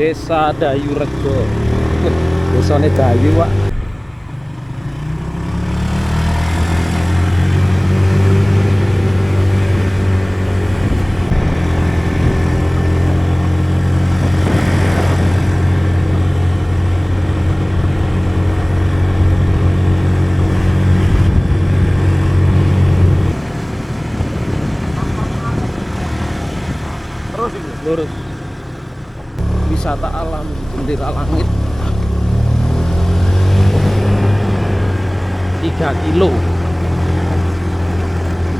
Desa Dayu Rejo. Desane Dayu, Pak. Lurus. Wisata alam Jendela Langit 3 kilo.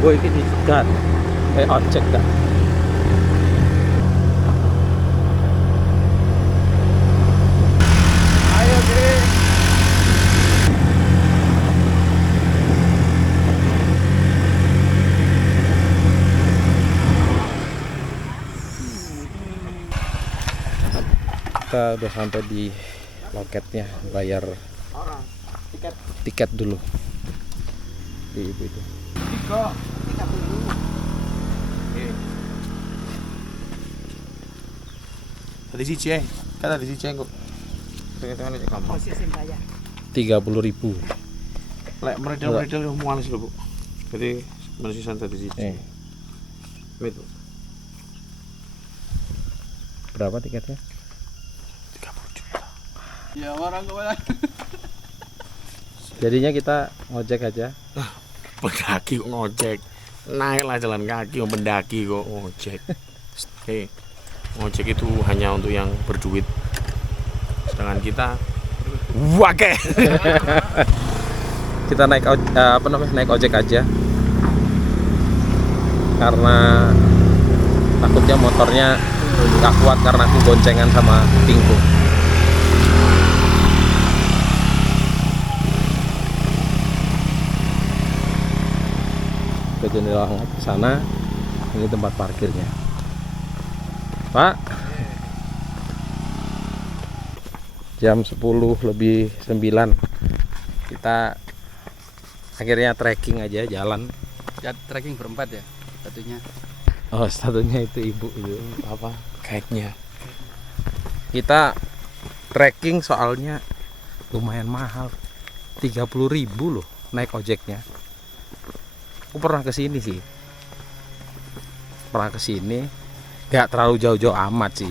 Gue ini dicegat ojek dah. Ayo deh. Kita udah sampai di loketnya, bayar tiket dulu di ibu itu. Tadi si Ceng, kan tadi si Ceng kok. Tengah-tengah aja gampang. 30.000. Lek meredel yang mualis lho, Bu. Jadi masih santai di sini. Itu. Berapa tiketnya? 30 juta. Ya orang kemana? Jadinya kita ngojek aja. Pendaki kok ngojek. Naiklah jalan kaki, pendaki kok ngojek. Hei, ngojek itu hanya untuk yang berduit. Sedangkan kita wake. Kita naik naik ojek aja. Karena takutnya motornya nggak kuat karena aku goncengan sama Pingku. Ke Jendela Langit sana, ini tempat parkirnya, Pak. Jam 10:09 kita akhirnya trekking aja, jalan. Ya trekking berempat ya satunya. Oh, satunya itu ibu itu Apa? Guide-nya. kita trekking soalnya lumayan mahal, 30.000 loh naik ojeknya. Aku pernah kesini sih, nggak terlalu jauh-jauh amat sih.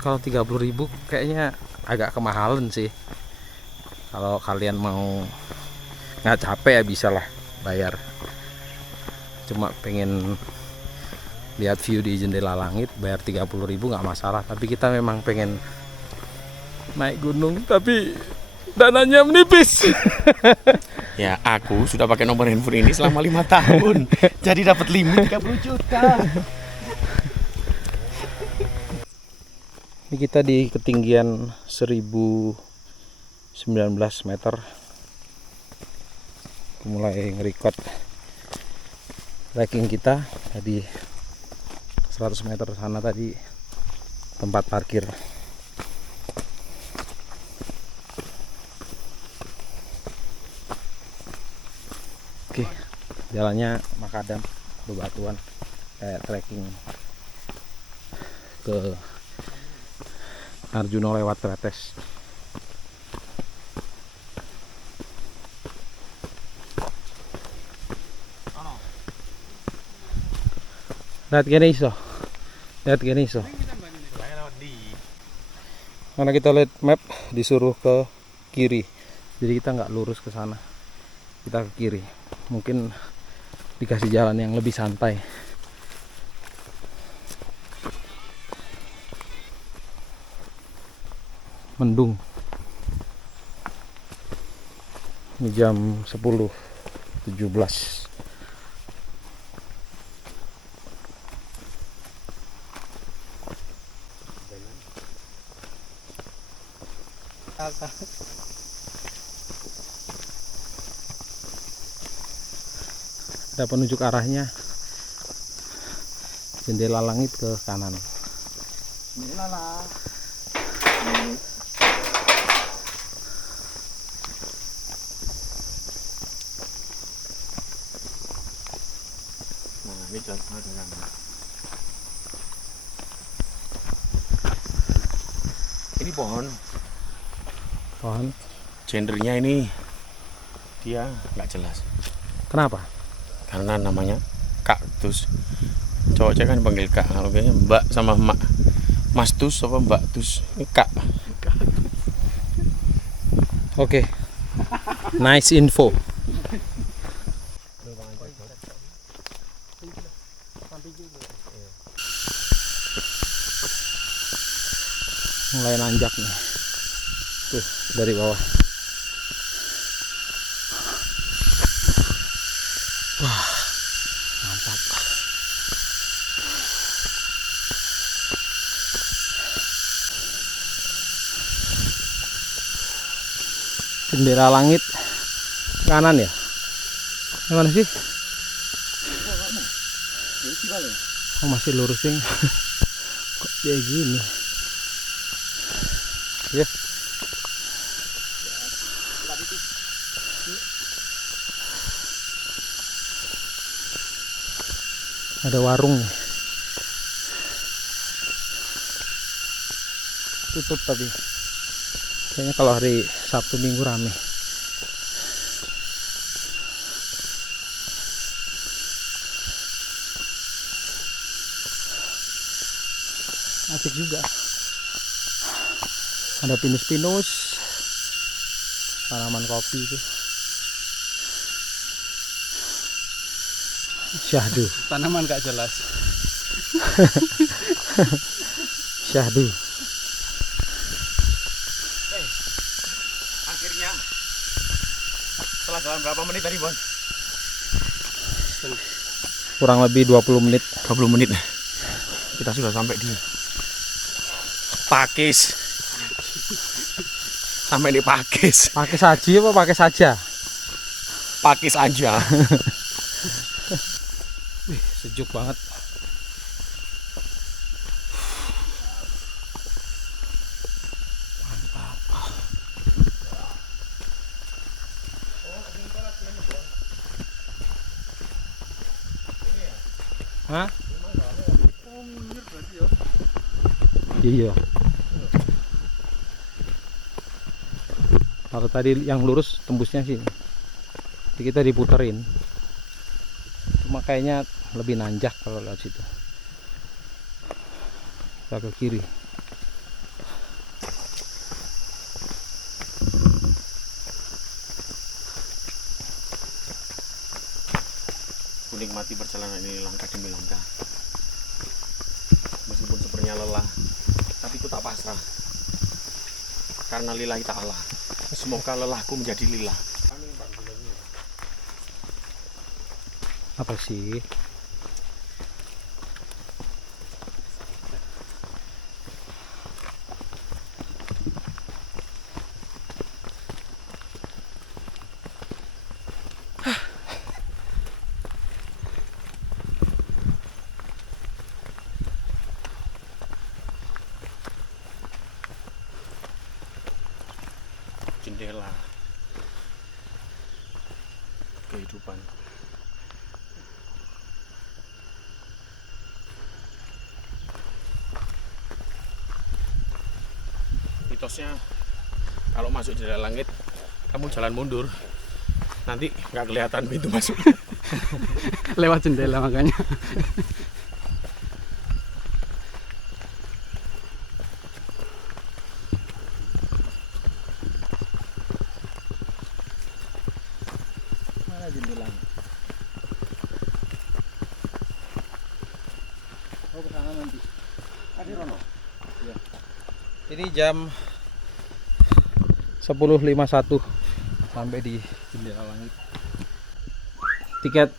Kalau 30.000 kayaknya agak kemahalan sih. Kalau kalian mau nggak capek ya bisa lah bayar. Cuma pengen lihat view di Jendela Langit, bayar 30.000 nggak masalah. Tapi kita memang pengen naik gunung, tapi dananya menipis. Ya, aku sudah pakai nomor handphone ini selama 5 tahun. Jadi dapat limit 30 juta. Ini kita di ketinggian 1019 meter. Mulai nge-record trekking kita tadi 100 meter sana, tadi tempat parkir. Oke, jalannya makadam, bebatuan, kayak trekking ke Arjuna lewat Tretes. Lihat gini iso. Karena kita lihat map disuruh ke kiri, jadi kita nggak lurus ke sana, kita ke kiri. Mungkin dikasih jalan yang lebih santai. Mendung. Ini jam 10:17. Ada penunjuk arahnya, Jendela Langit ke kanan. Nah, ini contoh dengan Ini pohon gendernya ini dia nggak jelas. Kenapa? Karena namanya kaktus. Cowoknya kan panggil kak, kalau kayaknya mbak sama mak. Mas tus apa mbak tus? Ini kak. Oke. Nice info. Mulai nanjak nih. Tuh, dari bawah. Wah, mantap. Jendela langit kanan ya? Gimana sih? Oh, masih lurus yang kok kayak gini ya. Ada warung nih. Tutup tapi kayaknya kalau hari Sabtu Minggu rame. Asik juga. Ada pinus-pinus, tanaman kopi itu. Syahdu. Tanaman gak jelas. Syahdu. Akhirnya setelah jalan berapa menit tadi, Bon? Kurang lebih 20 menit. 20 menit. Kita sudah sampai di Pakis. Sampai di Pakis. Pakai saji apa pakai saja? Pakis aja. Wih, sejuk banget. Hah? Iya. Kalau tadi yang lurus tembusnya sini. Jadi kita diputerin. Cuma kayaknya lebih nanjak kalau lewat situ. Kita ke kiri. Menikmati perjalanan ini langkah demi langkah. Meskipun sebenarnya lelah, tapi ku tak pasrah. Karena lillahi ta'ala. Semoga lelahku menjadi lillah. Apa sih? Jendela kehidupan. Mitosnya kalau masuk jendela langit kamu jalan mundur, nanti nggak kelihatan pintu masuk. Lewat jendela makanya. Mana jendela? Oh, ke sana nanti. Ada Rono. Iya. Ini jam 10.51 sampai di jendela langit. Tiket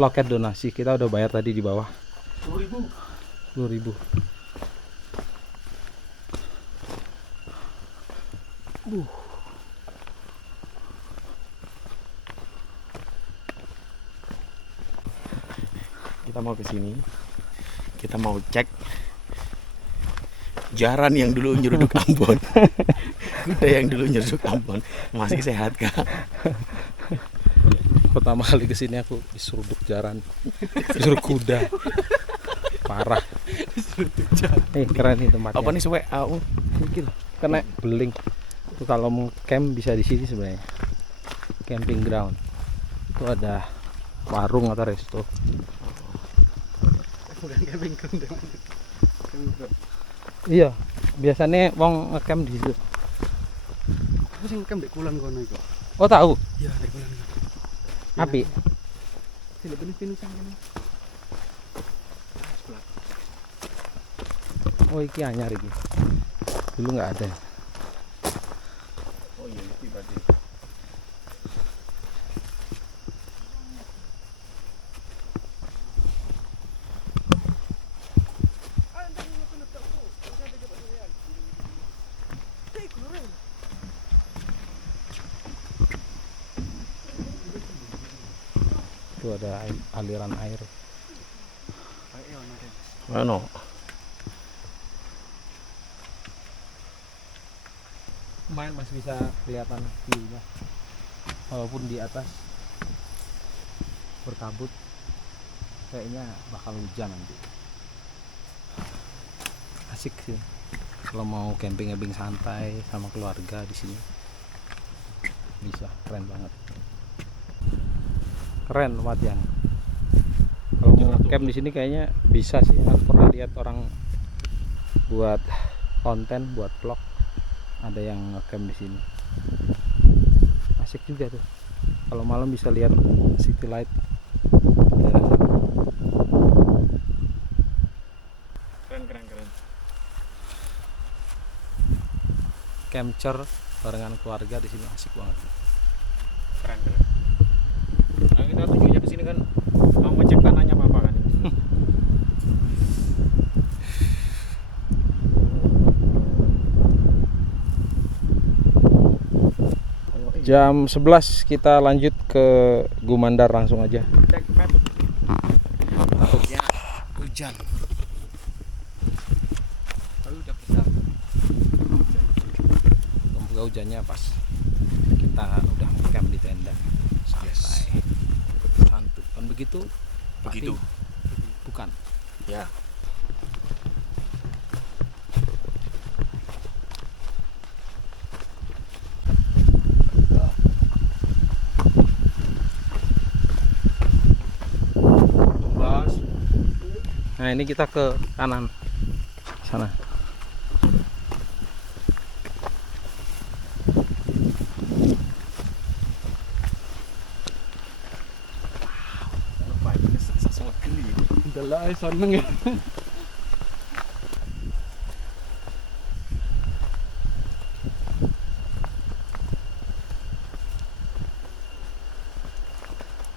loket donasi kita udah bayar tadi di bawah. 10.000. Kita mau ke sini. Kita mau cek jaran yang dulu nyeruduk Ambon. Kuda yang dulu nyeruduk Ambon masih sehat kah? Pertama kali kesini aku diseruduk jaran, disuruh kuda, parah. Keren nih tempatnya. Apa nih suwe? Iki loh, kena beling. Itu kalau mau camp bisa di sini sebenarnya. Camping ground. Itu ada warung atau resto. Bukan camping ground deh. Camping ground. Iya, biasanya wong ngecamp di situ. Aku sing camp di Kulon kono iku. Oh, tahu? Iya, di Kulon kono. Api. Sini pinus-pinusan kene. Oh, iki anyar iki. Dulu nggak ada. Oh iya, iki berarti. Itu ada aliran air. Ano? Lumayan masih bisa kelihatan view-nya. Walaupun di atas berkabut, kayaknya bakal hujan nanti. Asik sih. Kalau mau camping-camping santai sama keluarga di sini. Bisa, keren banget. Keren Matian. Kalau mau camp di sini kayaknya bisa sih. Aku pernah lihat orang buat konten, buat vlog. Ada yang ngecamp di sini. Asik juga tuh. Kalau malam bisa lihat city light. Keren. Camper barengan keluarga di sini asik banget. Keren. Nah, kita tujuannya ke sini kan mau ngecek tanahnya apa kan? Jam 11 kita lanjut ke Gumandar langsung aja. Cek map. Takutnya hujan. Tapi udah bisa. Semoga hujannya pas kita udah camp di tenda. Santai. Santuy. Kan begitu? Begitu. Bukan. Ya. Nah, ini kita ke kanan sana. Delok ae seneng ya.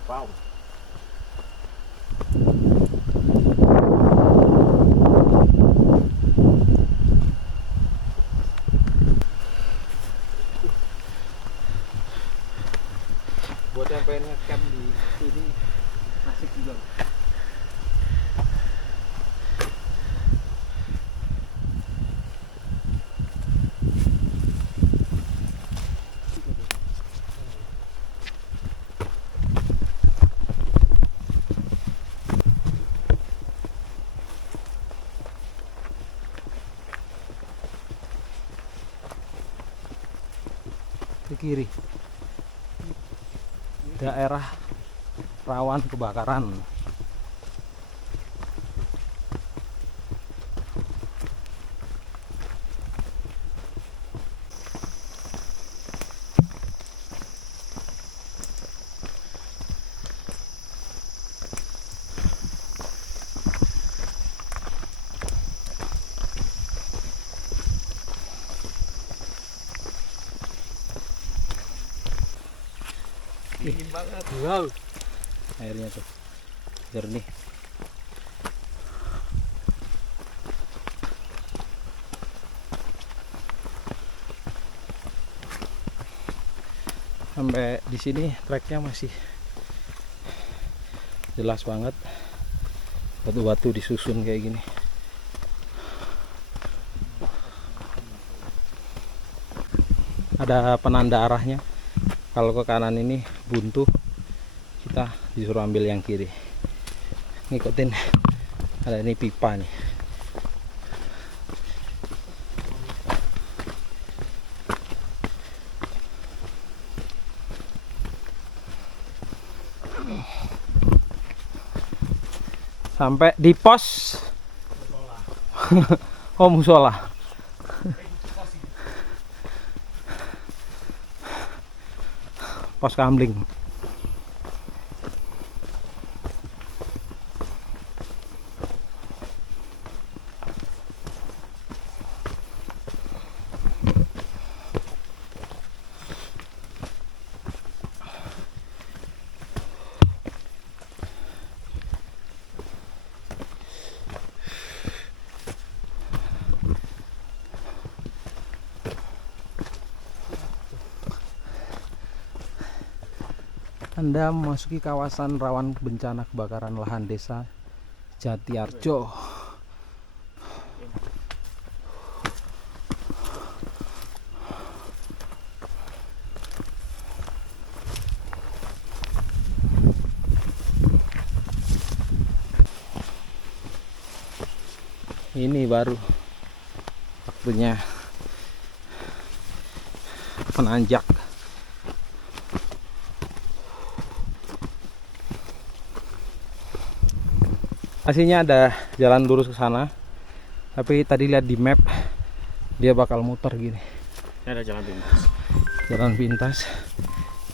Wow. Buat yang pengen ngecamp di sini asik juga. Ke kiri. Daerah rawan kebakaran. Dingin banget. Wow, airnya tuh jernih. Sampai di sini treknya masih jelas banget, batu-batu disusun kayak gini. Ada penanda arahnya. Kalau ke kanan ini buntu, kita disuruh ambil yang kiri. Ngikutin, ada ini pipa nih. Sampai di pos. Oh, musola. Pos Kamling. Anda memasuki kawasan rawan bencana kebakaran lahan desa Jatiarjo. Ini baru waktunya menanjak. Aslinya ada jalan lurus ke sana, tapi tadi lihat di map dia bakal muter gini. Ini ada jalan pintas. Jalan pintas.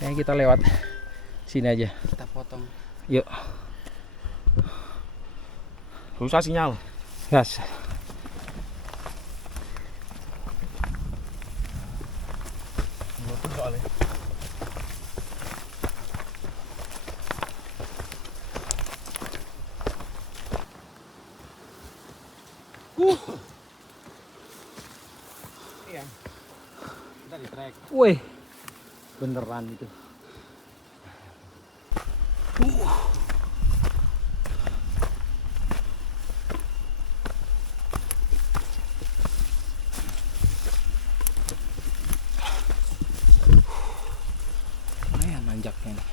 Kayaknya kita lewat sini aja. Kita potong. Yuk. Susah sinyal. Gas. Iya. Kita di trek. Wih, beneran itu. Lumayan nanjaknya nih.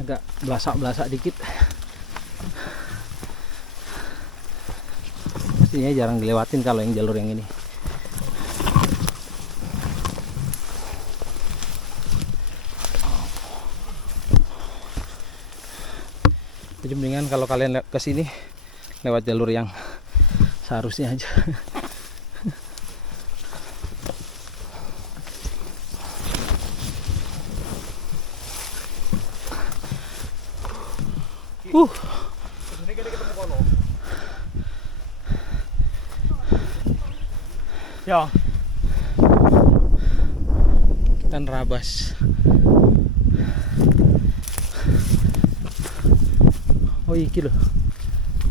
Agak belasak-belasak dikit. Pastinya jarang dilewatin kalau yang jalur yang ini. Jadi mendingan kalau kalian ke sini lewat jalur yang seharusnya aja. Ya. Kan rabas. Oh iki loh.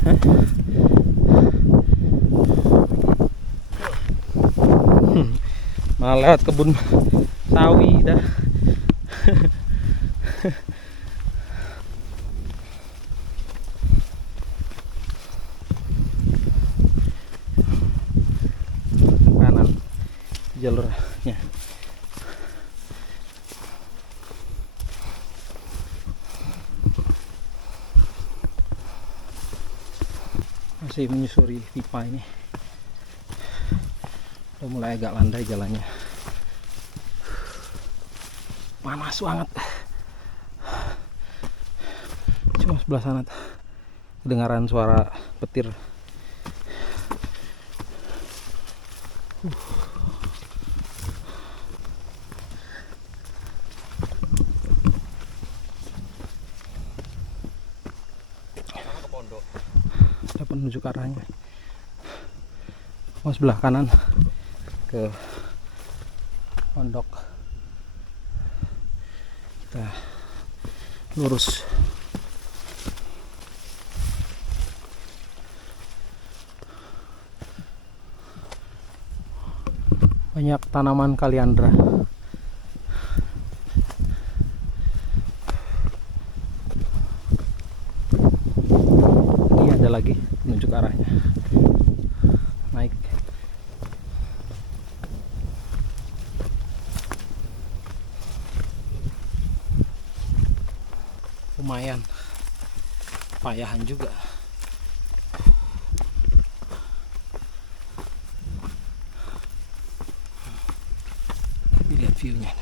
Hah? Malah lewat kebun sawi dah. Kanan jalurnya. Masih menyusuri pipa ini. Udah mulai agak landai jalannya. Panas banget. Cuma sebelah sana kedengaran suara petir. Ada penunjuk arahnya. Oh, sebelah kanan ke pondok. Kita lurus. Banyak tanaman kaliandra. Ini ada lagi penunjuk arahnya. Naik. Lumayan payahan juga. Lihat view-nya.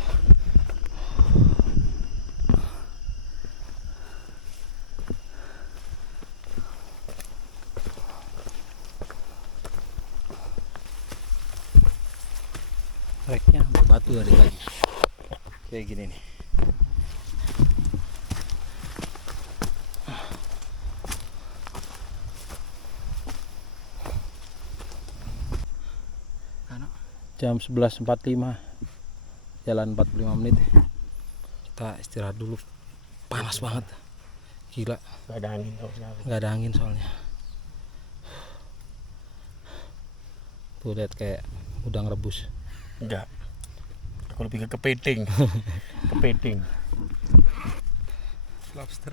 Treknya batu dari tadi. Kayak gini nih. Jam 11.45, jalan 45 menit. Kita istirahat dulu. Panas banget, gila. Gak ada angin sama sekali. Nggak ada angin soalnya. Tuh lihat kayak udang rebus. Enggak. Aku lebih ke kepiting. Kepiting. Lobster.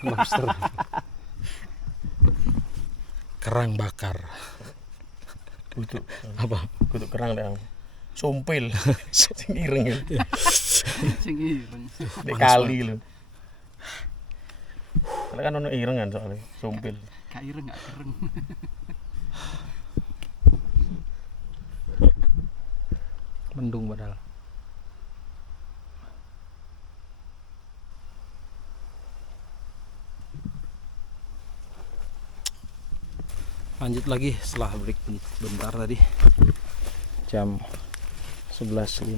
Lobster. Kerang bakar. Kutuk Apa? kutuk kerang deh. Sumpil. Sing ireng ya. Sing ireng. Di kali lho. Karena kan ono ireng kan soalnya sumpil. Gak ireng gak kereng. Mendung padahal. Lanjut lagi setelah break bentar tadi. Jam 11.56.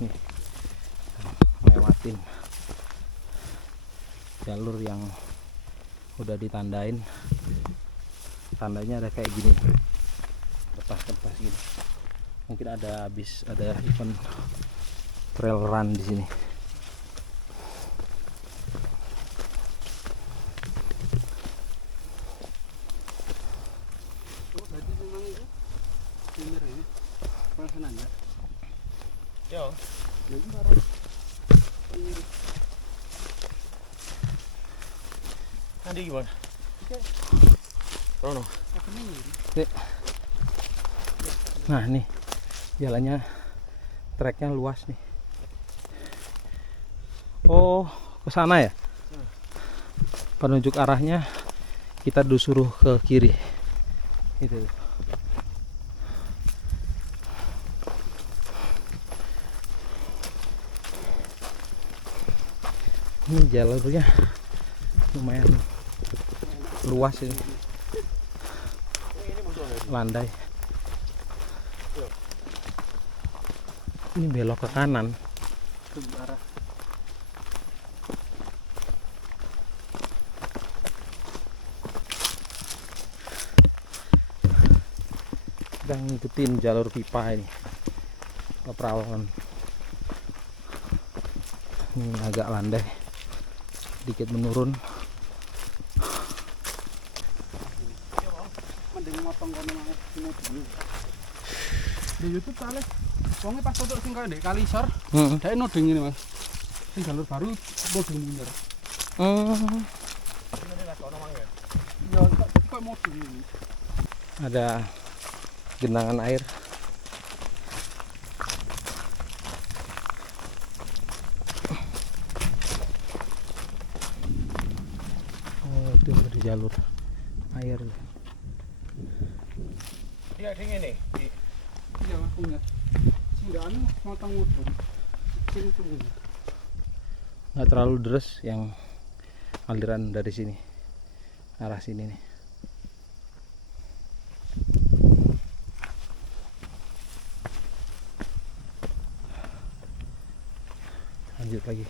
Nih, lewatin jalur yang udah ditandain. Tandanya ada kayak gini, kertas-kertas gini. Mungkin ada event trail run di sini. Oh, berarti memang itu bener ini. Perasan enggak? Yo. Ya ini barang. Ini. Nanti gimana? Oke. Rono. Apa ini? Nah nih jalannya, treknya luas nih. Oh, ke sana ya? Penunjuk arahnya kita disuruh ke kiri. Itu. Ini jalurnya lumayan luas ini. Landai. Ini belok ke kanan. Arah. Kita ngikutin jalur pipa ini ke Perawan. Ini agak landai, sedikit menurun. Mending motong kono maneh sini dulu. Di YouTube soalnya wonge pas foto sing koyo ndek Kalisor, dhek noding ini, Mas. Sing jalur baru noding mundur. Ya kok modul ini. Ada genangan air. Oh, itu ada jalur air. Dia dingin nih. Iya, punya. Sindaan motong mudun. Sing ini. Nggak terlalu deres yang aliran dari sini, arah sini nih. Lanjut lagi.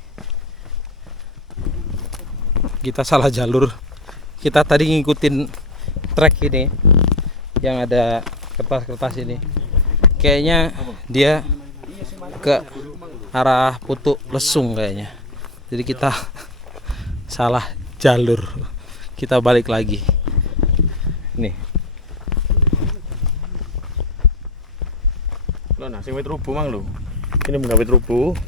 Kita salah jalur. Kita tadi ngikutin trek ini yang ada kertas-kertas ini. Kayaknya dia ke arah Putuk Lesung kayaknya. Jadi kita salah jalur. Kita balik lagi. Nih. Lo nah sing wit rubuh mang lho. Ini munggah wit rubuh.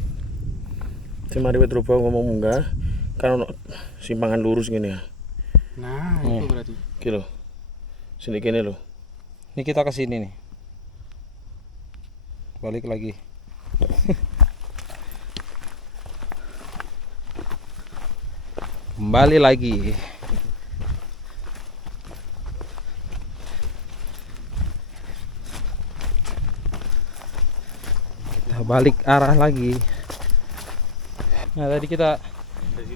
Sing mari wit rubuh ngomong munggah kan ono simpangan lurus gini ya. Nah, itu berarti. Iki lho. Sini kene lho. Ini kita ke sini nih. Balik lagi. Kembali lagi. Kita balik arah lagi. Nah, tadi kita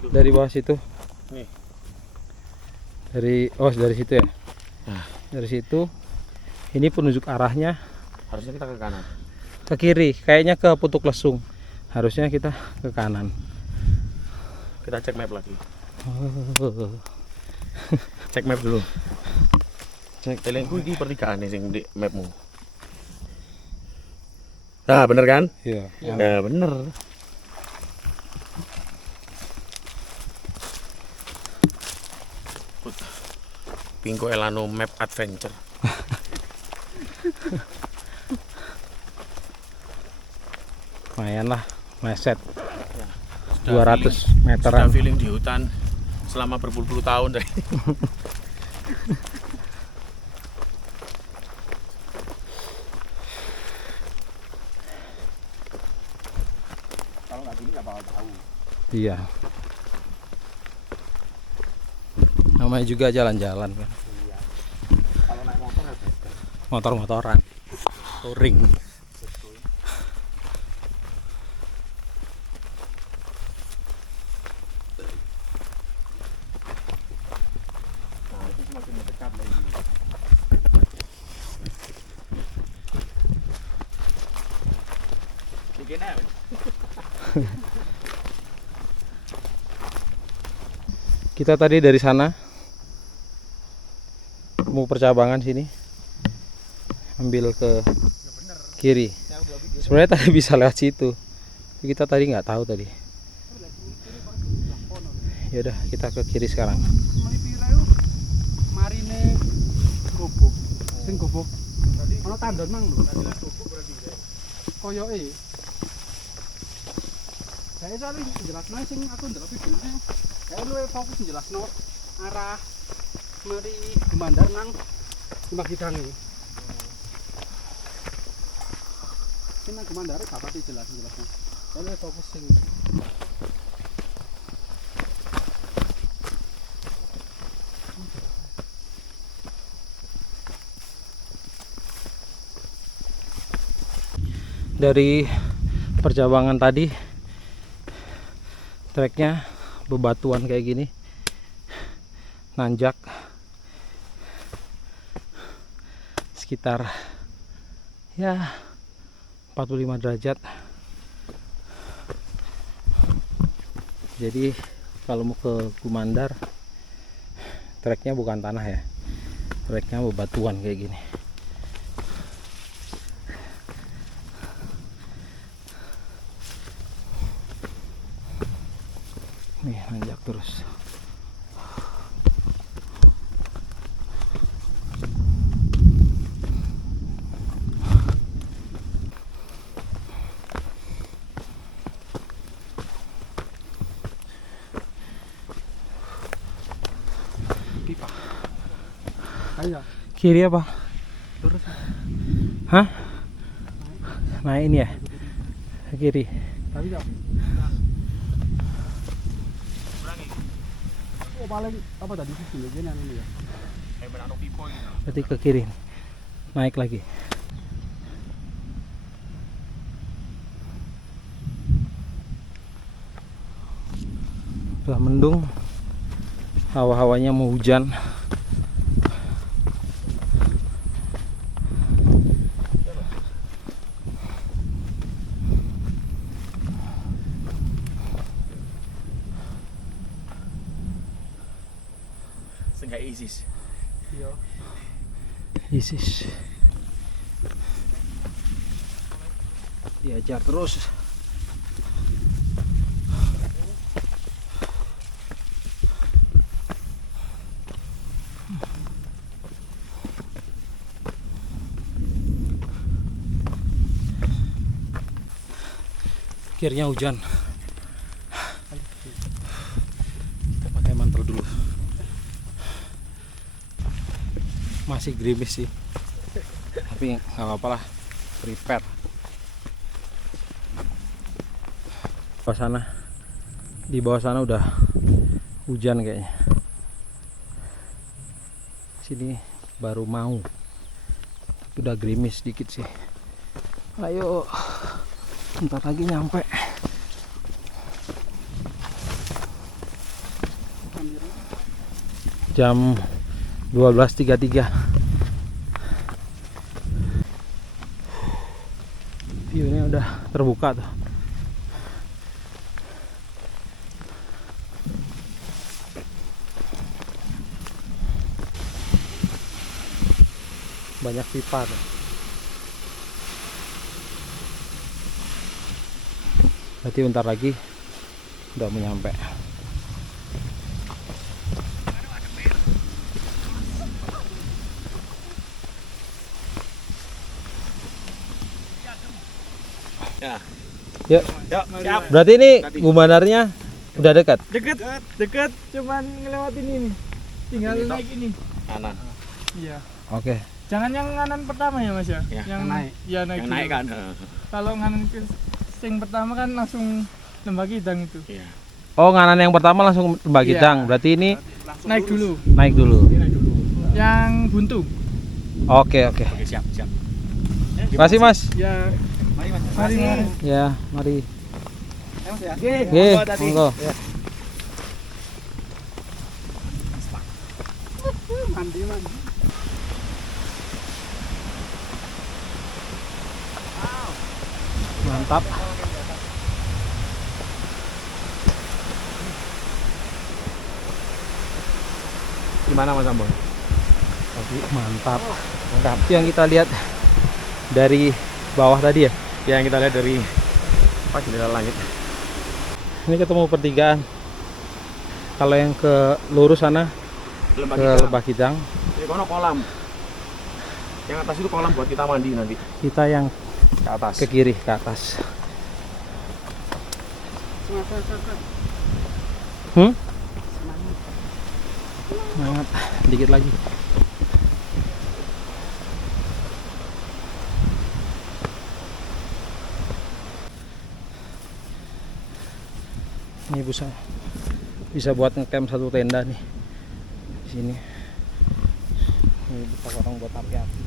dari bawah situ. Nih. Dari situ ya. Dari situ ini penunjuk arahnya Harusnya kita ke kanan. ke kiri, kayaknya ke Putuk Lesung. Harusnya kita ke kanan. Kita cek map lagi. Cek map dulu. Cek. Telingku ini pertigaan nih sing di mapmu. Nah, bener kan? Iya. Ya, bener. Pinko Elano Map Adventure. Lumayan lah, meset Sudah 200 feeling- meteran. Sudah feeling di hutan selama berpuluh-puluh tahun dari. Kalau nggak gini nggak bakal tahu. Iya. Namanya juga jalan-jalan kan. Kalau naik motor ya beda. Motor-motoran. Touring. Nah, itu semakin mendekat lagi. Bikinnya Kita tadi dari sana mau percabangan sini, ambil ke kiri. Sebenarnya tadi bisa lewat situ, tapi kita tadi nggak tahu tadi. Ya udah, kita ke kiri sekarang. Mari pira yo. Marine gobok. Sing gobok. Ana tandon mang lho. Koyoke. Saya soalnya jelasno sing aku ndelok videone. Saya luwe fokus jelasno arah mari Gumandar nang Magidangi. Sing nang Gumandar gak pati jelasno. Saya luwe fokus sing Dari percabangan tadi treknya bebatuan kayak gini, nanjak sekitar ya 45 derajat. Jadi kalau mau ke Gumandar treknya bukan tanah ya, treknya bebatuan kayak gini. Nih nanjak terus. pipa. Ayo, Kiri apa? lurus. Hah? Nah ini ya, ke kiri. Tapi ya. Oh, paling apa tadi sih ini ya? kayak benang pipo gitu. Berarti ke kiri. Naik lagi. Udah mendung. Hawa-hawanya mau hujan. Seenggak ISIS. Iya. Isis. Diajar terus. Akhirnya hujan. Kita pakai mantel dulu. Masih gerimis sih, tapi nggak apa-apa lah, prepare. Di bawah sana udah hujan kayaknya. Sini baru mau, udah gerimis dikit sih. Ayo, bentar lagi nyampe. Jam 12.33. View-nya udah terbuka tuh. Banyak pipa tuh. Berarti bentar lagi udah mau nyampe. Ya. Yuk. Yuk, siap. Berarti ini Bumandarnya udah dekat. Dekat, cuman ngelewatin ini. Tinggal Ini, naik ini. Kanan. Iya. Oke. Jangan yang nganan pertama ya Mas ya. Ya, yang naik. Ya naik. Yang naik dulu. kan. Kalau nganan ke sing pertama kan langsung Lembah Kidang itu. Iya. Oh, nganan yang pertama langsung Lembah Iya. Kidang. Berarti ini Naik dulu. naik dulu. Yang buntu. Oke, oke. Oke, siap. Terima kasih, Mas. Ya. Mari, Mas. Mari. Ya, mari. Oke. Oke, monggo. Mandi. Mantap. Gimana Mas Ambon? Mantap. Mantap. Itu yang kita lihat dari bawah tadi ya. Ya, yang kita lihat dari jendela langit. Ini ketemu pertigaan. Kalau yang ke lurus sana ke Lembah Kidang, Ini kono kolam. Yang atas itu kolam buat kita mandi nanti. kita yang Ke atas. ke kiri, ke atas. Semangat. Dikit lagi. Ini bisa buat ngecamp satu tenda nih di sini. Ini bisa orang buat api-api.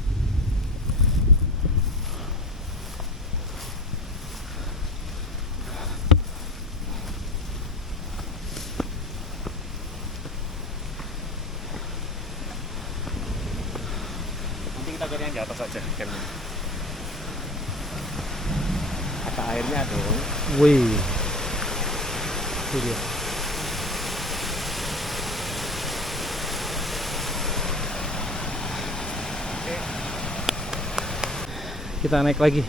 Nanti kita cari yang di atas aja kan. Ada airnya dong. Wih, itu dia. Kita naik lagi.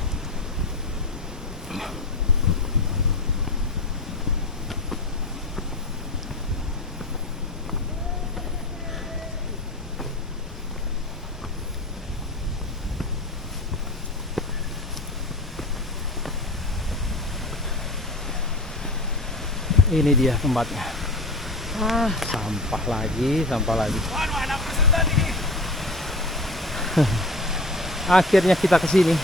Ini dia tempatnya. Sampah lagi, sampah lagi. Waduh, ada presetan ini. Akhirnya kita ke sini. Ini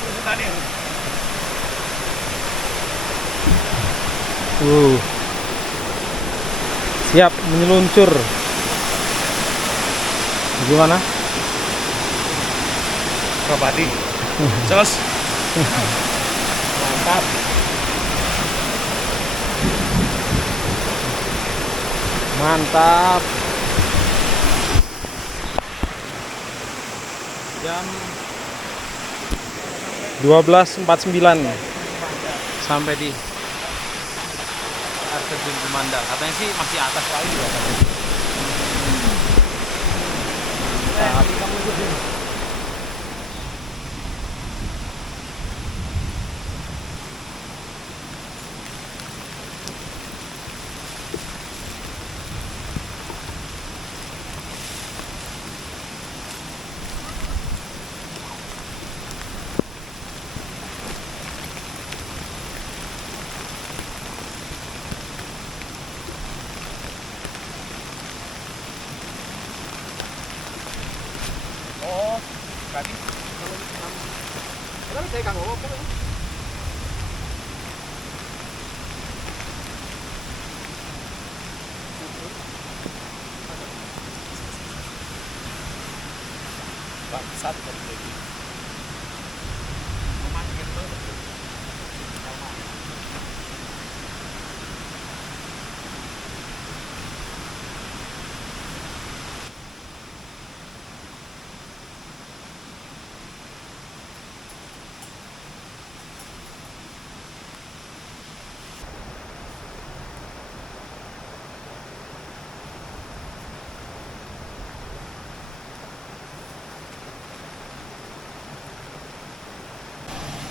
presetan ini. Siap menyeluncur. Gimana? Propati. Jos. Mantap. Mantap. Jam 12.49 sampai di air terjun Bumandar. Katanya sih masih atas lagi ya. Oh, berarti kalau saya kan ngomong bangsat dari tadi. Memancing banget.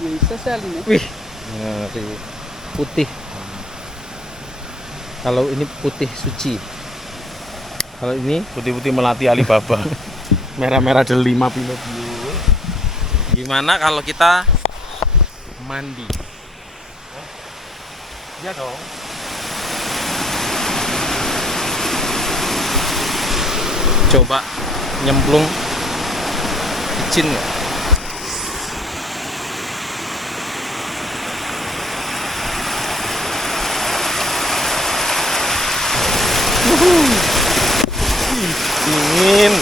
Bisa sekali nih. Wih, ngeri. Putih. Kalau ini putih suci. Kalau ini Putih-putih melati Alibaba. Merah-merah delima pinot. gimana kalau kita mandi? Iya dong. Coba nyemplung licin nggak? Dingin.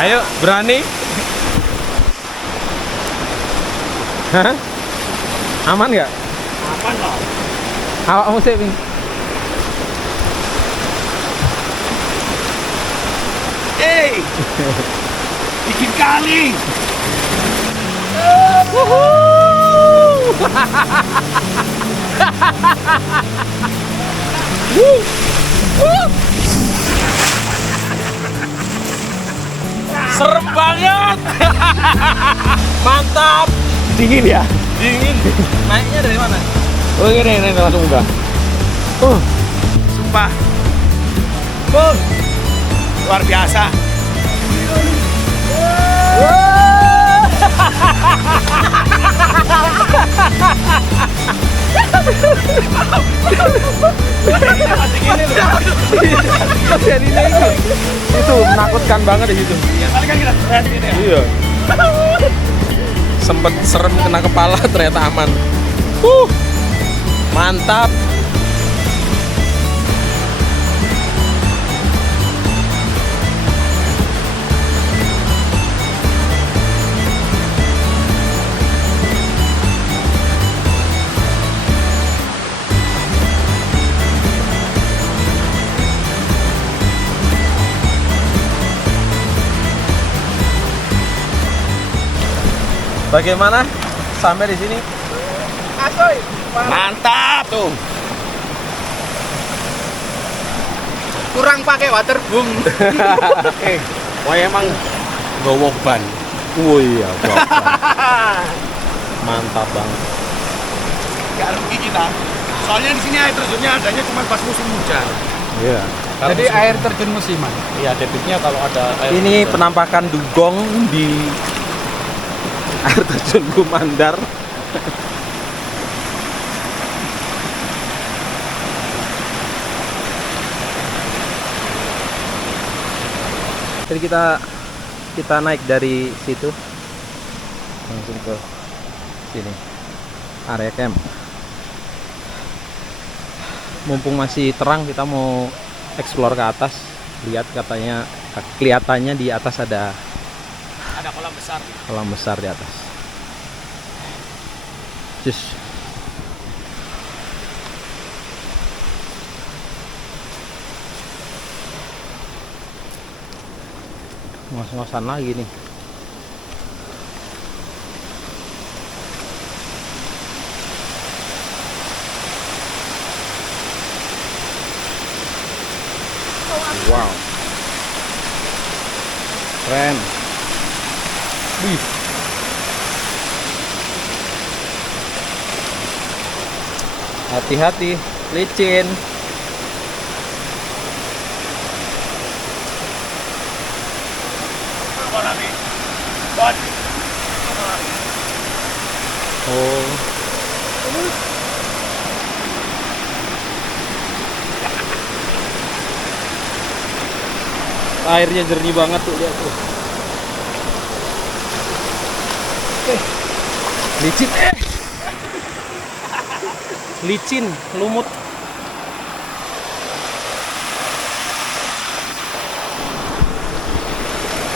Ayo, berani? Hah? Aman nggak? Aman loh. Awakmu sih, Bing. Bikin kali. Serem banget. Mantap. Dingin ya? Dingin. Naiknya dari mana? Oh ini langsung udah. Sumpah. Luar biasa. Jadinya itu menakutkan banget di situ. Ya kali kan kita stres ini ya. Iya. Sempet serem kena kepala, ternyata aman. Mantap. Bagaimana sampai di sini? Asoy. Mantap tuh. Kurang pakai waterboom. Wah emang gowo ban. Oh iya, Bapak. Mantap banget. Gak rugi kita. Soalnya di sini air terjunnya adanya cuma pas musim hujan. Iya. Jadi air terjun musiman. Iya, debitnya kalau ada air Ini hujan. penampakan dugong di air terjun Gumandar. Jadi kita naik dari situ langsung ke sini area camp. Mumpung masih terang, kita mau explore ke atas. Lihat, katanya kelihatannya di atas ada kolam besar. kolam besar di atas. Cus. Ngos-ngosan lagi nih. Wow. Keren. Wih. Hati-hati, licin. Oh. Airnya jernih banget tuh, lihat tuh. Licin. Licin, lumut.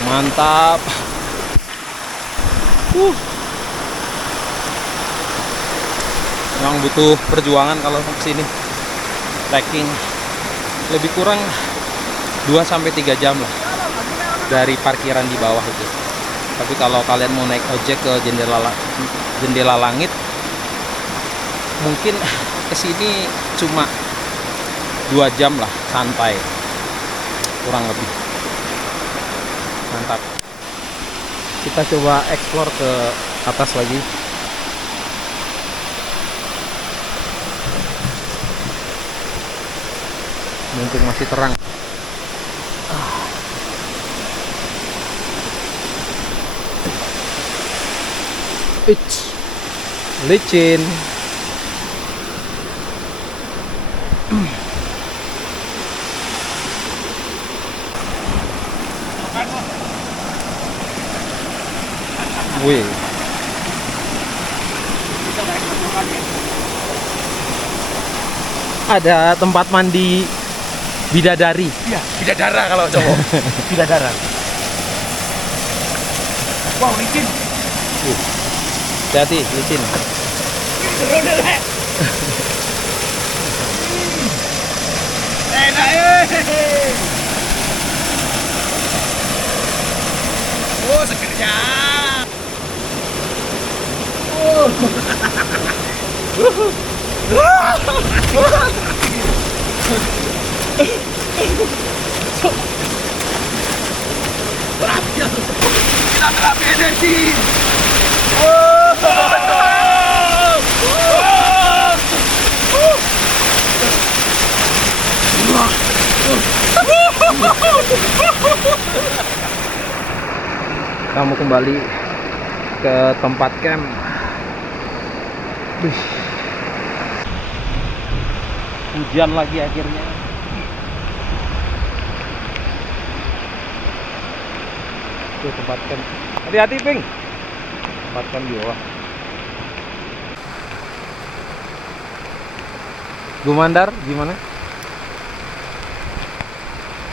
Mantap. Memang butuh perjuangan kalau ke sini. Trekking lebih kurang 2-3 jam lah dari parkiran di bawah itu. Tapi kalau kalian mau naik ojek ke jendela langit, mungkin kesini cuma 2 jam lah santai, kurang lebih. Mantap. Kita coba explore ke atas lagi. Mumpung masih terang. It's licin. Wih. Ada tempat mandi bidadari. Iya, bidadara kalau cowok. Bidadara. Wow, licin. Hati-hati, licin. Enak Oh, segernya. Kita terapi energi. Kamu kembali ke tempat camp. Hujan lagi akhirnya. Tuh tempat camp. Hati-hati, Ping. Tempat camp di bawah. Gumandar gimana?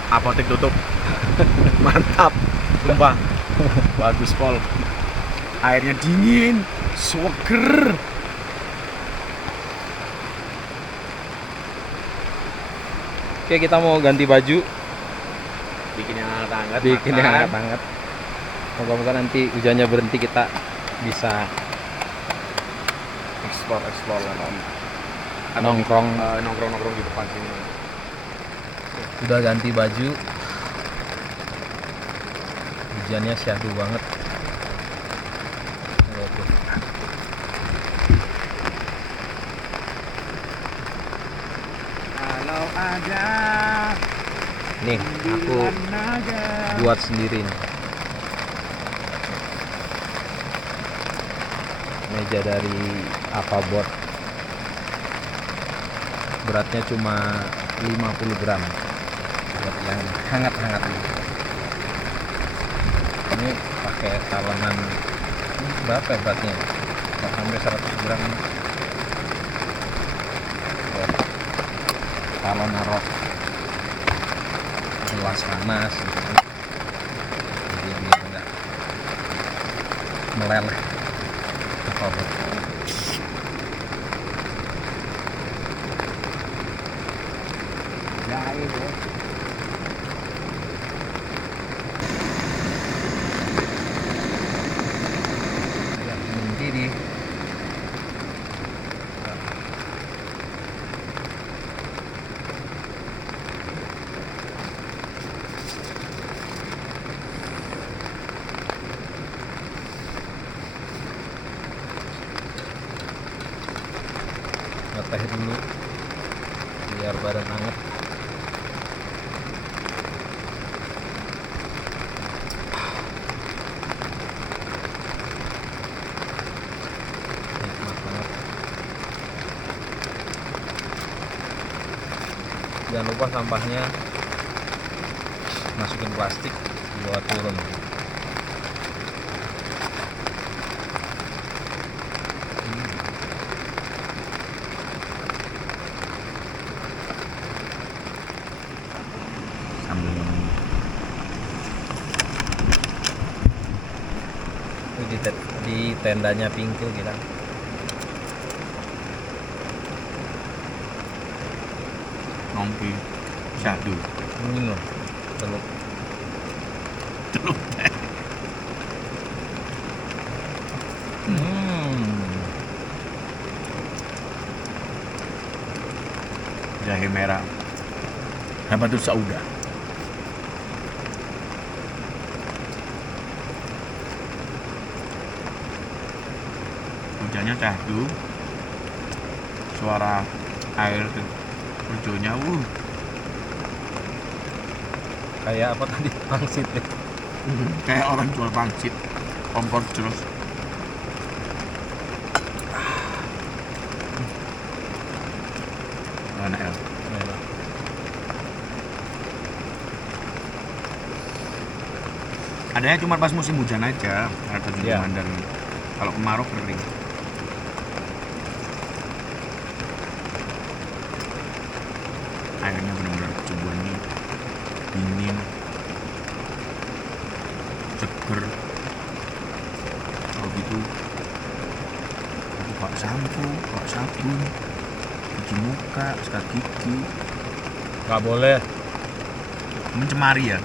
Apotek tutup. Mantap. Sumpah. Bagus, Pol. Airnya dingin, seger. Oke, kita mau ganti baju. Bikin yang hangat-hangat. Bikin yang hangat-hangat. Moga-moga nanti hujannya berhenti, kita bisa explore lah. nongkrong. Nongkrong di depan sini. Udah ganti baju. Hujannya syahdu banget. Oke. Kalau ada Nih, aku buat sendiri nih. Meja dari Apabot. Beratnya cuma 50 gram. Buat yang hangat-hangat nih. Ini pakai talenan berapa ya beratnya? Nggak sampai 100 gram. Buat kalau naruh gelas panas gitu kan. Jadi biar enggak meleleh. Apa buat jahe, Bos. sendiri. Ngeteh dulu biar badan hangat. Nikmat banget. Jangan lupa sampahnya masukin plastik, dibawa turun. Itu di tendanya Pingku kita. Nongki syahdu. Ini loh, teluk. Jahe merah Habatus Sauda. Hujannya cahdu, suara air terjunnya, Kayak apa tadi? Pangsit ya. kayak orang jual pangsit, kompor terus. Enak ya. Adanya cuma pas musim hujan aja, ada Iya. dan kalau kemarau kering. Airnya benar-benar jernih, dingin, seger. Kalau gitu, aku bawa sampo, bawa sabun, cuci muka, sikat gigi, Nggak boleh. mencemari ya.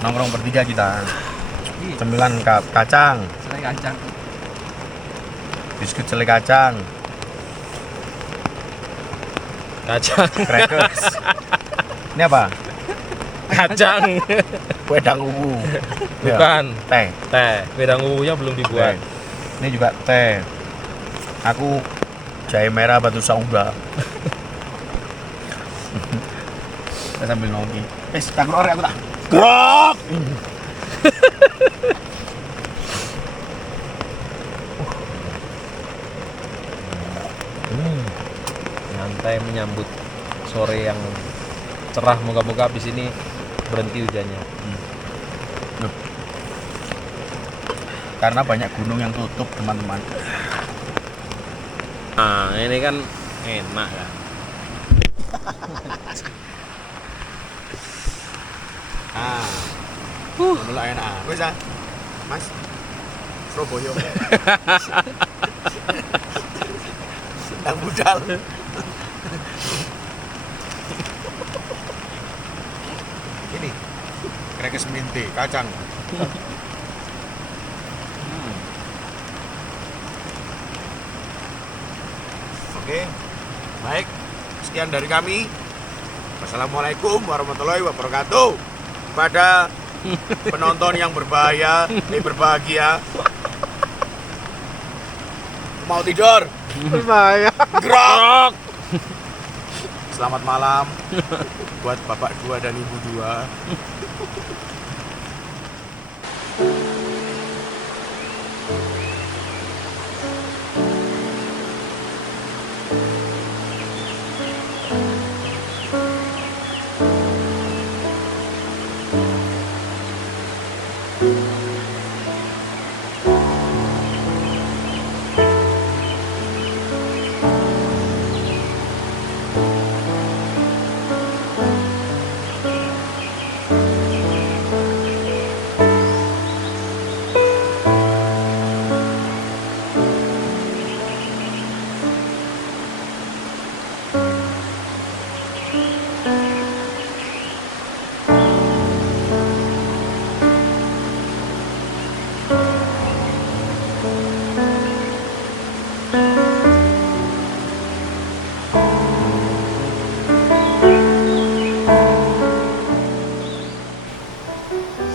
Nongkrong bertiga kita, cemilan kacang, Selai kacang. biskuit selai kacang, Kacang. crackers. Ini apa? Kacang. Wedang ungu. Ya, Bukan. teh. Teh. Wedang ungunya belum dibuat. Ini juga teh. Aku jahe merah batu sauda. Kita sambil nongki. Tak keluar aku tak. Grok. Nyantai menyambut sore yang cerah. Moga-moga habis ini berhenti hujannya. Karena banyak gunung yang tutup, teman-teman. Nah, ini kan enak kan. Mulai enak. Wes ah. Mas. Surabaya. Sedang budal. Ini crackers minti, kacang. Oke, baik. Sekian dari kami. Wassalamualaikum warahmatullahi wabarakatuh. Pada penonton yang berbahagia. Mau tidur? Berbahaya. Gerak. Selamat malam buat bapak 2 dan ibu 2.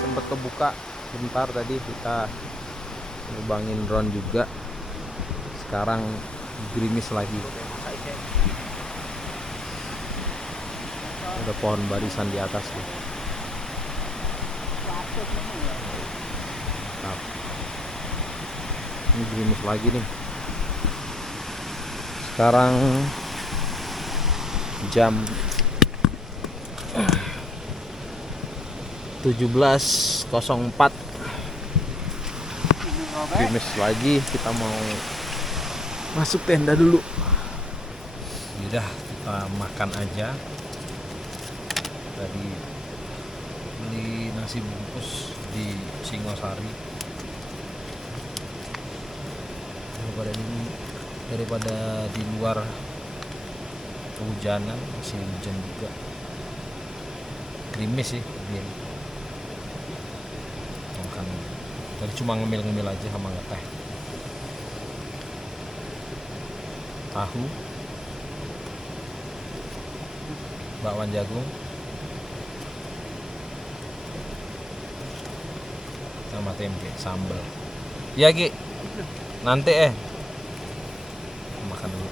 Sempet kebuka bentar tadi, kita ngebangin drone juga. Sekarang gerimis lagi. Ada pohon barisan di atas nih. Nah, ini gerimis lagi nih. Sekarang jam 17.04. Gerimis lagi, kita mau masuk tenda dulu. Yaudah, kita makan aja. Tadi beli nasi bungkus di Singosari. Daripada di luar kehujanan, masih hujan juga. Gerimis sih, biar makan. Tadi cuma ngemil-ngemil aja sama teh. Tahu bakwan jagung sama tempe sambal. Iya Ki, nanti makan dulu.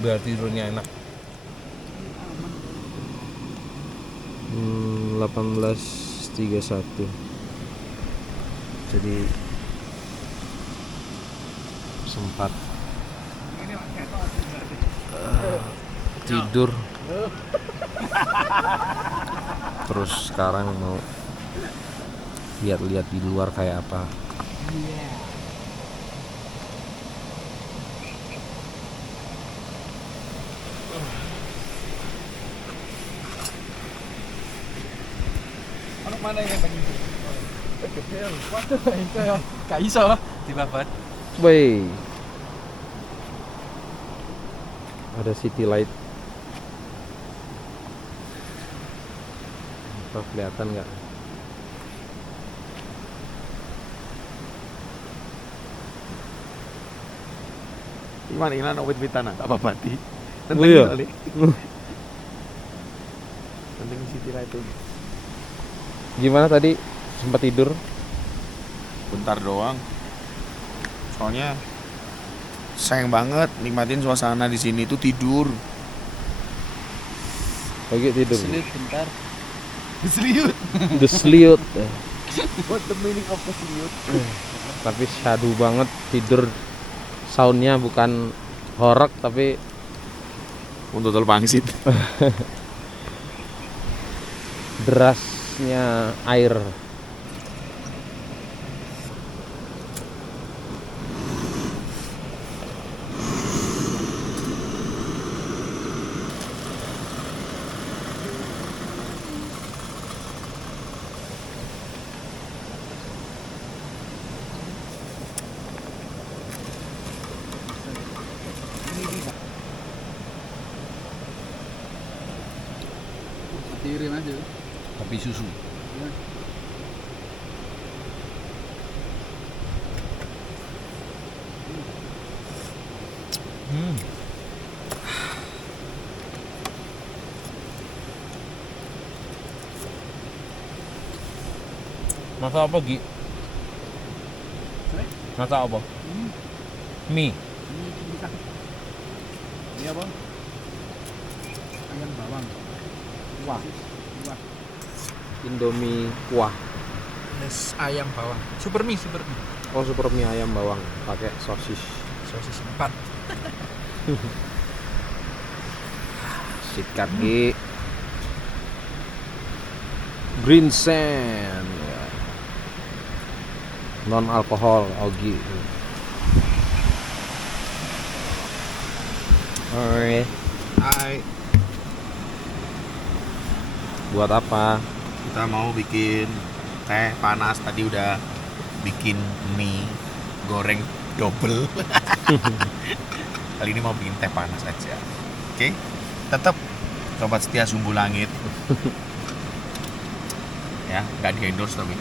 Biar tidurnya enak. 18.31. Jadi sempat tidur. Terus sekarang mau lihat-lihat di luar kayak apa. Mana yang paling gede? Waduh, itu ya. Gak iso dibabat. Wey. Ada city light. Apa kelihatan nggak? Gimana ini anak wit-witan apa pati? Oh iya. Penting city light itu. Gimana tadi? Sempat tidur? Bentar doang. Soalnya sayang banget nikmatin suasana di sini tuh tidur. Pagi tidur. Seliut bentar. Seliut. The Sliut. What the meaning of the seliut? Tapi syadu banget tidur. Soundnya bukan horor tapi Untuk total pangsit. derasnya air. Tirin aja. Kopi susu. Masak apa Gi? Masak apa? Mie. Ini apa? Ayam bawang. Wah. Indomie kuah. Yes, ayam bawang. Super mie. Oh, super mie ayam bawang pakai sosis. Sosis 4. Sikat Gi. Green Sand. Non alkohol Ogi. Alright. Hai, Buat apa? kita mau bikin teh panas. Tadi udah bikin mie goreng double. Kali ini mau bikin teh panas aja. Oke, tetap sobat setia Sumbu Langit. Ya, nggak di endorse tapi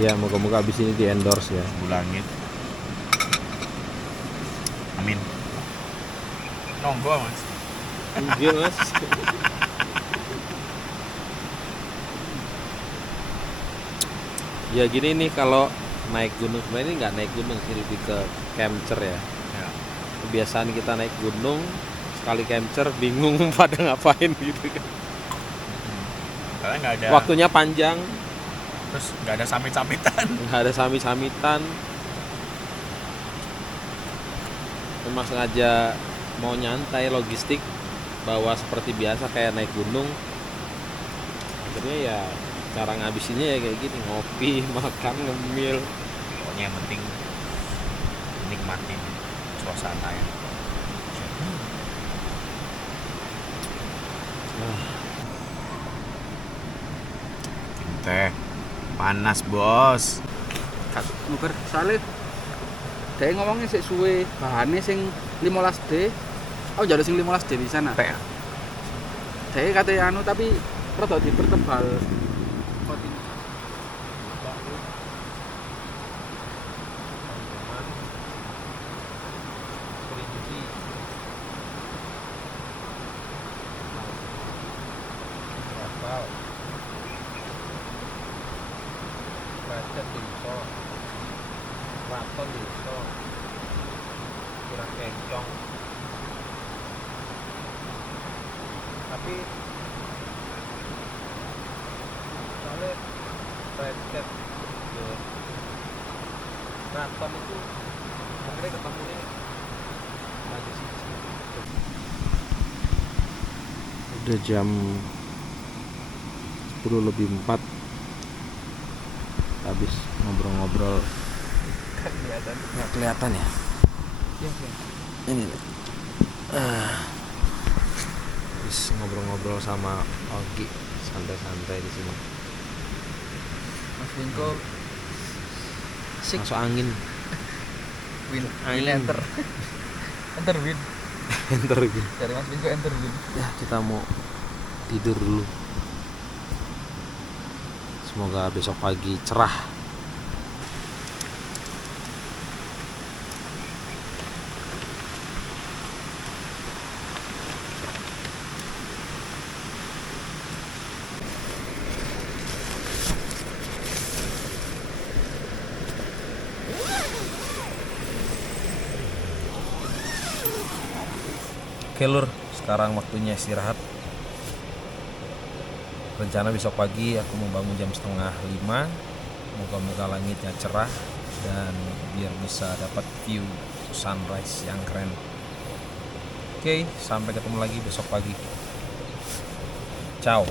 Ya, moga-moga abis ini di endorse ya. Sumbu Langit. Amin. Nonggo mas. Iya Mas. Ya gini nih, kalau naik gunung sebenarnya ini nggak naik gunung sih, lebih ke camper ya. Ya. Kebiasaan kita naik gunung sekali camper bingung pada ngapain gitu kan. Karena nggak ada. Waktunya panjang, Terus nggak ada samit-samitan. nggak ada samit-samitan. Cuma sengaja mau nyantai, logistik bawa seperti biasa kayak naik gunung. Akhirnya ya cara ngabisinnya ya kayak gini, ngopi, makan, ngemil. Pokoknya yang penting nikmatin suasana ya. Teh panas bos. Nuker salib. Dia ngomongnya sik suwe, bahannya sing 15D. Oh, jadi sing 15D di sana. Teh. Dia katanya anu tapi rada dipertebal. Tapi soalnya Redcat ke Keraton itu akhirnya ketemunya lagi sih. Udah jam 10:04, habis ngobrol-ngobrol. Nggak kelihatan ya? Iya. Ini habis ngobrol-ngobrol sama Ogi, santai-santai di sini. Mas Bingko sik Masuk angin. win Angin. enter win Enter gitu. dari Mas Bingko enter win. Ya, kita mau tidur dulu. Semoga besok pagi cerah. Oke Lur, sekarang waktunya istirahat. Rencana besok pagi aku mau bangun jam 4:30. Moga-moga langitnya cerah dan biar bisa dapat view sunrise yang keren. Oke, sampai ketemu lagi besok pagi. Ciao.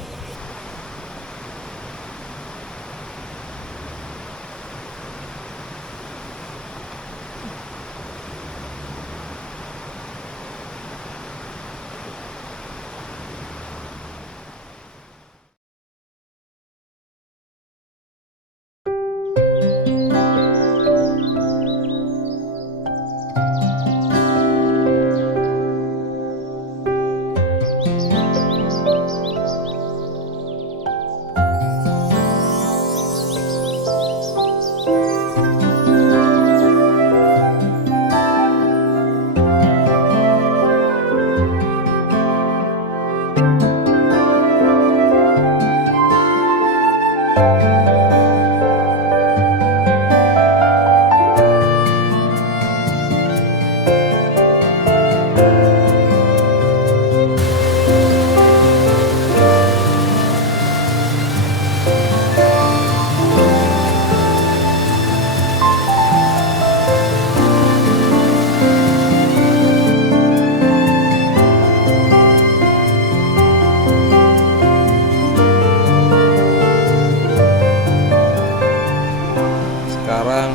Sekarang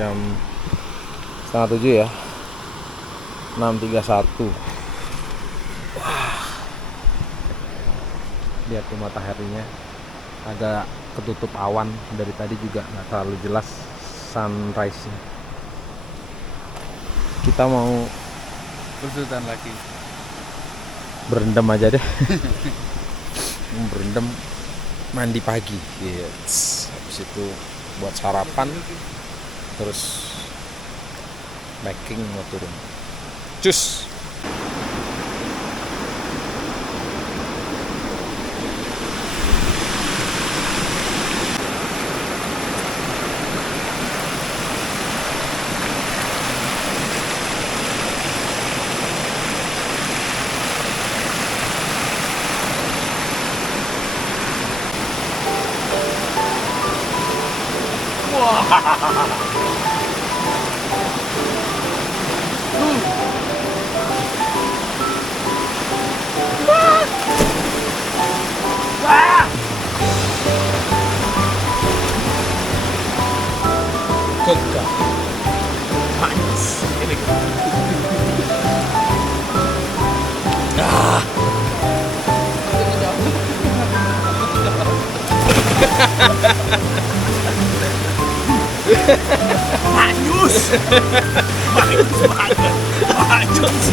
jam 6:30 ya, 6:31. Wah, lihat tuh mataharinya agak ketutup awan, dari tadi juga nggak terlalu jelas sunrise-nya. Kita mau Bersultan lagi. berendam aja deh. Berendam, mandi pagi. Yes. Habis itu buat sarapan, terus packing mau turun. Cus. Gagah. Panas. Ini Manyus. Manyus banget. Manyus.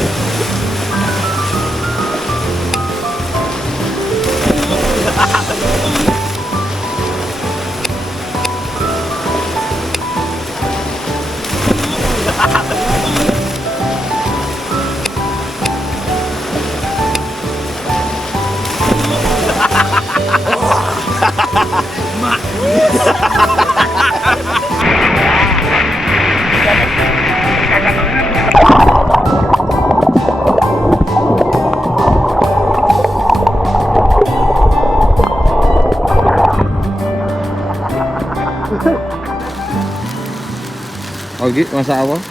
Gi, masak apa?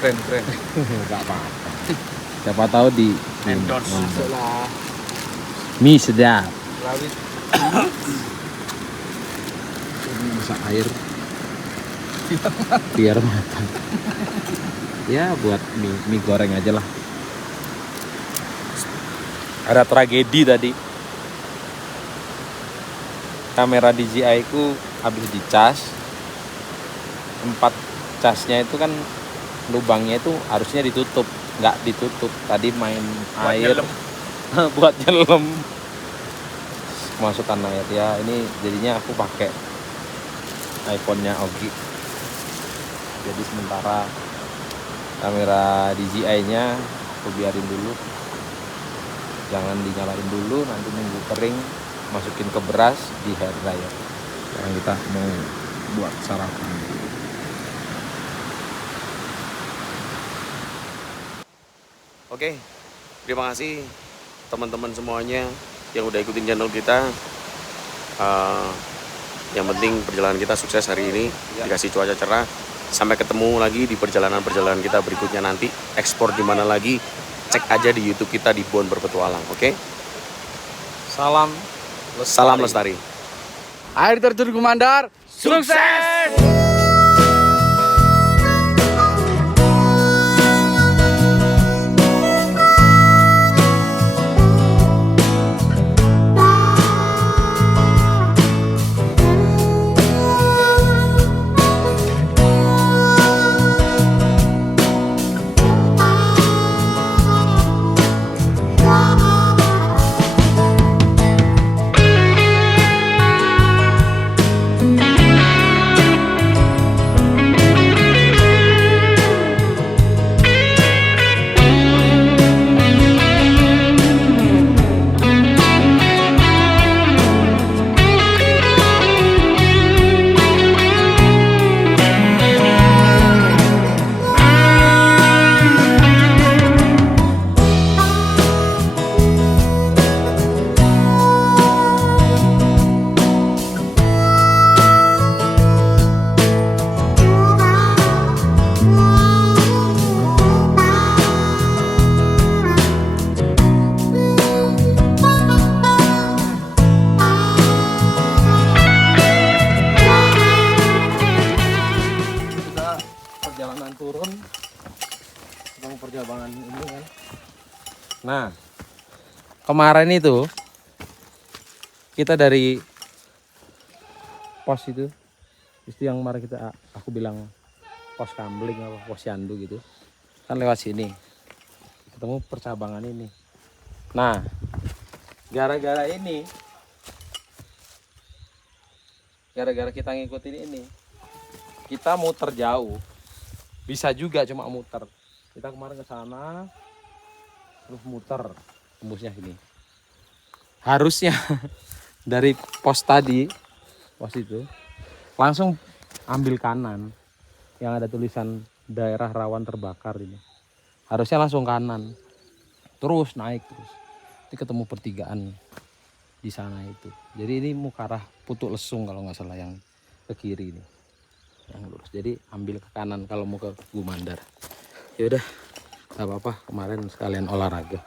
Keren. Enggak apa-apa. Siapa tahu di Endorse. lah. mie sedap. Lawit. Ini masak air biar matang. Ya buat mie goreng aja lah. Ada tragedi tadi. Kamera DJI ku habis dicas. 4 casnya itu kan lubangnya itu harusnya ditutup, nggak ditutup. Tadi main Buat air nyelam. buat nyelam masukkan air ya. Ini jadinya aku pakai iPhone-nya Ogi. Jadi sementara kamera DJI-nya aku biarin dulu, jangan dinyalain dulu, nanti nunggu kering masukin ke beras di hair dryer. Sekarang kita mau buat sarapan. Oke, terima kasih teman-teman semuanya yang udah ikutin channel kita. Yang penting perjalanan kita sukses hari ini, dikasih cuaca cerah. Sampai ketemu lagi di perjalanan-perjalanan kita berikutnya nanti. Ekspor di mana lagi? Cek aja di YouTube kita di Bon Berpetualang, oke? Salam Salam lestari. Air terjun Gumandar. Sukses! perjalanan turun, sedang perjalanan ini kan. Nah, kemarin itu kita dari pos itu yang kemarin aku bilang pos Kambling apa pos Yandu gitu kan, lewat sini ketemu percabangan ini. Nah, gara-gara kita ngikutin ini, kita muter jauh. Bisa juga cuma muter. Kita kemarin ke sana terus muter tembusnya sini. Harusnya dari pos tadi, pos itu langsung ambil kanan yang ada tulisan daerah rawan terbakar ini. Harusnya langsung kanan. Terus naik terus. Nanti ketemu pertigaan di sana itu. Jadi ini mau ke arah Putuk Lesung kalau nggak salah, yang ke kiri ini. Yang lurus. Jadi ambil ke kanan kalau mau ke Gumandar. Ya udah, nggak apa-apa, kemarin sekalian olahraga.